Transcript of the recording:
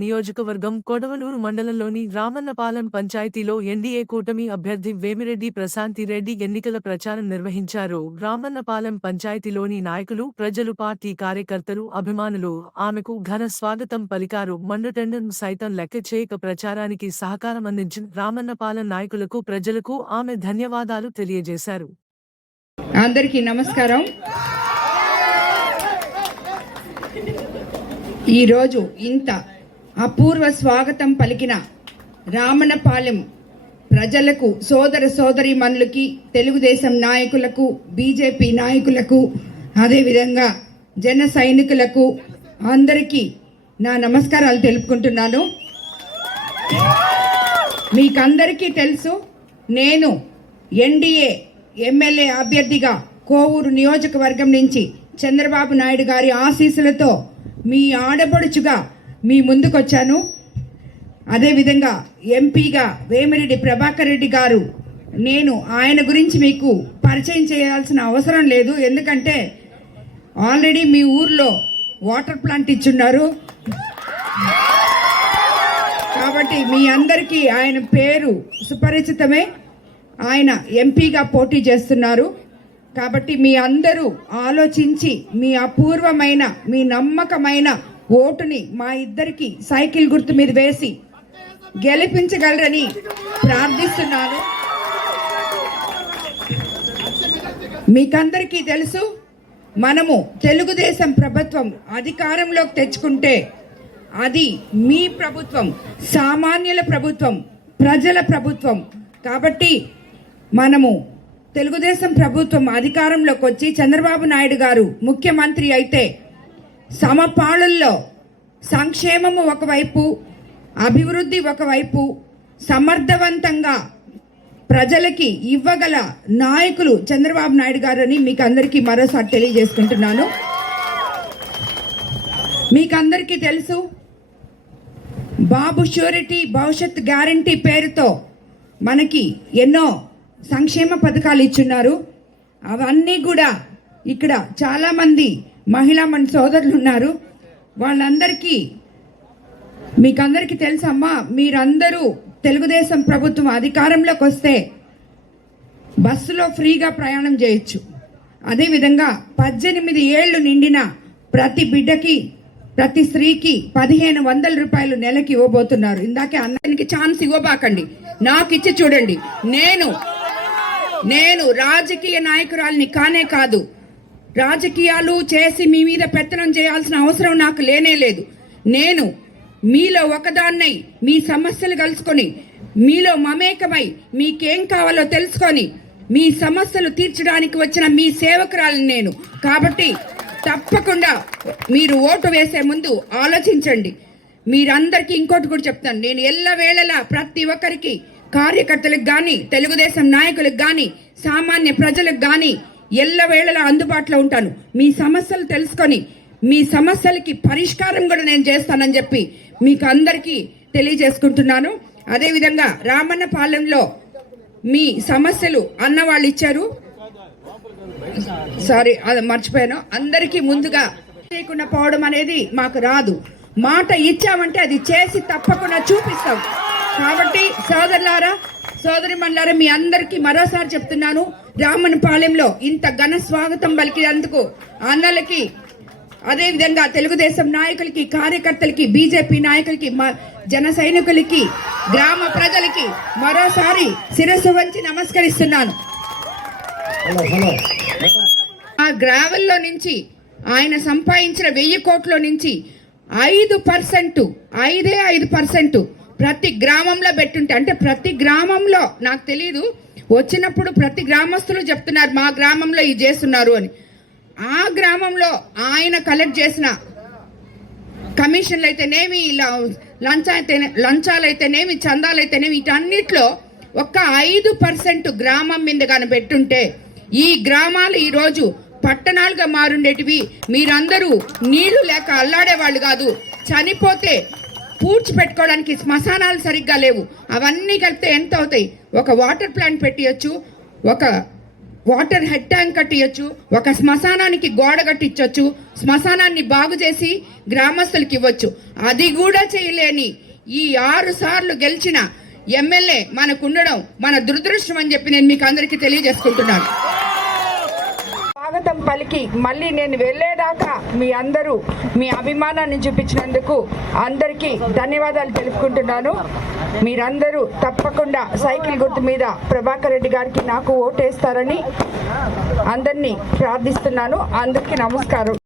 నియోజకవర్గం కొడవలూరు మండలంలోని రామన్నపాలెం పంచాయతీలో ఎన్డీఏ కూటమి అభ్యర్థి వేమిరెడ్డి ప్రశాంతిరెడ్డి ఎన్నికల ప్రచారం నిర్వహించారు. రామన్నపాలెం పంచాయతీలోని నాయకులు ప్రజలు పార్టీ కార్యకర్తలు అభిమానులు ఆమెకు ఘన స్వాగతం పలికారు. మండుటెండను సైతం లెక్క చేయక ప్రచారానికి సహకారం అందించిన రామన్నపాలెం నాయకులకు ప్రజలకు ఆమె ధన్యవాదాలు తెలియజేశారు. అందరికీ నమస్కారం. ఈరోజు ఇంత అపూర్వ స్వాగతం పలికిన రామణపాలెం ప్రజలకు సోదర సోదరి మనులకి తెలుగుదేశం నాయకులకు బీజేపీ నాయకులకు అదేవిధంగా జన సైనికులకు అందరికీ నా నమస్కారాలు తెలుపుకుంటున్నాను. మీకందరికీ తెలుసు నేను ఎన్డీఏ ఎమ్మెల్యే అభ్యర్థిగా కోవూరు నియోజకవర్గం నుంచి చంద్రబాబు నాయుడు గారి ఆశీస్సులతో మీ ఆడపడుచుగా మీ ముందుకొచ్చాను. అదేవిధంగా ఎంపీగా వేమిరెడ్డి ప్రభాకర్ రెడ్డి గారు నేను ఆయన గురించి మీకు పరిచయం చేయాల్సిన అవసరం లేదు. ఎందుకంటే ఆల్రెడీ మీ ఊర్లో వాటర్ ప్లాంట్ ఇచ్చున్నారు. కాబట్టి మీ అందరికీ ఆయన పేరు సుపరిచితమే. ఆయన ఎంపీగా పోటీ చేస్తున్నారు. కాబట్టి మీ అందరూ ఆలోచించి మీ అపూర్వమైన మీ నమ్మకమైన ఓటుని మా ఇద్దరికి సైకిల్ గుర్తు మీద వేసి గెలిపించగలరని ప్రార్థిస్తున్నాను. మీకందరికీ తెలుసు మనము తెలుగుదేశం ప్రభుత్వం అధికారంలోకి తెచ్చుకుంటే అది మీ ప్రభుత్వం సామాన్యుల ప్రభుత్వం ప్రజల ప్రభుత్వం. కాబట్టి మనము తెలుగుదేశం ప్రభుత్వం అధికారంలోకి వచ్చి చంద్రబాబు నాయుడు గారు ముఖ్యమంత్రి అయితే సమపాళల్లో సంక్షేమము ఒకవైపు అభివృద్ధి ఒకవైపు సమర్థవంతంగా ప్రజలకి ఇవ్వగల నాయకులు చంద్రబాబు నాయుడు గారని మీకు అందరికీ మరోసారి తెలియజేసుకుంటున్నాను. మీకు అందరికీ తెలుసు బాబు షూరిటీ భవిష్యత్ గ్యారంటీ పేరుతో మనకి ఎన్నో సంక్షేమ పథకాలు ఇచ్చున్నారు. అవన్నీ కూడా ఇక్కడ చాలామంది మహిళా మన సోదరులు ఉన్నారు వాళ్ళందరికీ మీకందరికీ తెలుసమ్మా మీరందరూ తెలుగుదేశం ప్రభుత్వం అధికారంలోకి వస్తే బస్సులో ఫ్రీగా ప్రయాణం చేయొచ్చు. అదేవిధంగా పద్దెనిమిది ఏళ్ళు నిండిన ప్రతి బిడ్డకి ప్రతి స్త్రీకి పదిహేను వందల రూపాయలు నెలకి ఇవ్వబోతున్నారు. ఇందాకే అన్నానికి ఛాన్స్ ఇవ్వబాకండి. నాకు ఇచ్చి చూడండి. నేను నేను రాజకీయ నాయకురాలిని కానే కాదు రాజకీయాలు చేసి మీ మీద పెత్తనం చేయాల్సిన అవసరం నాకు లేనే లేదు. నేను మీలో ఒకదాన్నై మీ సమస్యలు కలుసుకొని మీలో మమేకమై మీకేం కావాలో తెలుసుకొని మీ సమస్యలు తీర్చడానికి వచ్చిన మీ సేవకురాలు నేను. కాబట్టి తప్పకుండా మీరు ఓటు వేసే ముందు ఆలోచించండి. మీరందరికీ ఇంకోటి కూడా చెప్తాను. నేను ఎల్ల వేళలా ప్రతి ఒక్కరికి కార్యకర్తలకు కానీ తెలుగుదేశం నాయకులకు కానీ సామాన్య ప్రజలకు కానీ ఎల్ల వేళలా అందుబాటులో ఉంటాను. మీ సమస్యలు తెలుసుకొని మీ సమస్యలకి పరిష్కారం కూడా నేను చేస్తానని చెప్పి మీకు అందరికీ తెలియజేసుకుంటున్నాను. అదేవిధంగా రామన్నపాలెంలో మీ సమస్యలు అన్న వాళ్ళు ఇచ్చారు. సారీ అది మర్చిపోయాను. అందరికీ ముందుగా చేయకుండా పోవడం అనేది మాకు రాదు. మాట ఇచ్చామంటే అది చేసి తప్పకుండా చూపిస్తాం. కాబట్టి సోదరులారా సోదరి మండలారా మీ అందరికీ మరోసారి చెప్తున్నాను. రామనపాలెంలో ఇంత ఘన స్వాగతం పలికినందుకు అన్నలకి అదేవిధంగా తెలుగుదేశం నాయకులకి కార్యకర్తలకి బీజేపీ నాయకులకి జన సైనికులకి గ్రామ ప్రజలకి మరోసారి శిరస్సు వంచి నమస్కరిస్తున్నాను. ఆ గ్రావెల్లో నుంచి ఆయన సంపాదించిన వెయ్యి కోట్ల నుంచి ఐదు పర్సెంట్ ఐదే ఐదు పర్సెంట్ ప్రతి గ్రామంలో పెట్టుంటే అంటే ప్రతి గ్రామంలో నాకు తెలియదు వచ్చినప్పుడు ప్రతి గ్రామస్తులు చెప్తున్నారు మా గ్రామంలో ఇది చేస్తున్నారు అని. ఆ గ్రామంలో ఆయన కలెక్ట్ చేసిన కమిషన్లు అయితేనేమి ల- లంచ అయితే లంచాలు అయితేనేమి చందాలు అయితేనేమి వీటన్నిటిలో ఒక్క ఐదు పర్సెంట్ గ్రామం మీద కానీ పెట్టుంటే ఈ గ్రామాలు ఈరోజు పట్టణాలుగా మారుండేటివి. మీరందరూ నీళ్ళు లేక అల్లాడేవాళ్ళు కాదు. చనిపోతే పూడ్చి పెట్టుకోవడానికి శ్మశానాలు సరిగ్గా లేవు. అవన్నీ కలిపితే ఎంత అవుతాయి? ఒక వాటర్ ప్లాంట్ పెట్టియచ్చు ఒక వాటర్ హెడ్ ట్యాంక్ కట్టియచ్చు ఒక శ్మశానానికి గోడ కట్టించవచ్చు శ్మశానాన్ని బాగు చేసి గ్రామస్తులకి ఇవ్వచ్చు. అది కూడా చేయలేని ఈ ఆరు సార్లు గెలిచిన ఎమ్మెల్యే మనకు ఉండడం మన దురదృష్టం అని చెప్పి నేను మీకు అందరికీ తెలియజేసుకుంటున్నాను. స్వాగతం పలికి మళ్ళీ నేను వెళ్ళేదాకా మీ అందరూ మీ అభిమానాన్ని చూపించినందుకు అందరికీ ధన్యవాదాలు తెలుపుకుంటున్నాను. మీరందరూ తప్పకుండా సైకిల్ గుర్తు మీద ప్రభాకర్ రెడ్డి గారికి నాకు ఓటేస్తారని అందరినీ ప్రార్థిస్తున్నాను. అందరికీ నమస్కారం.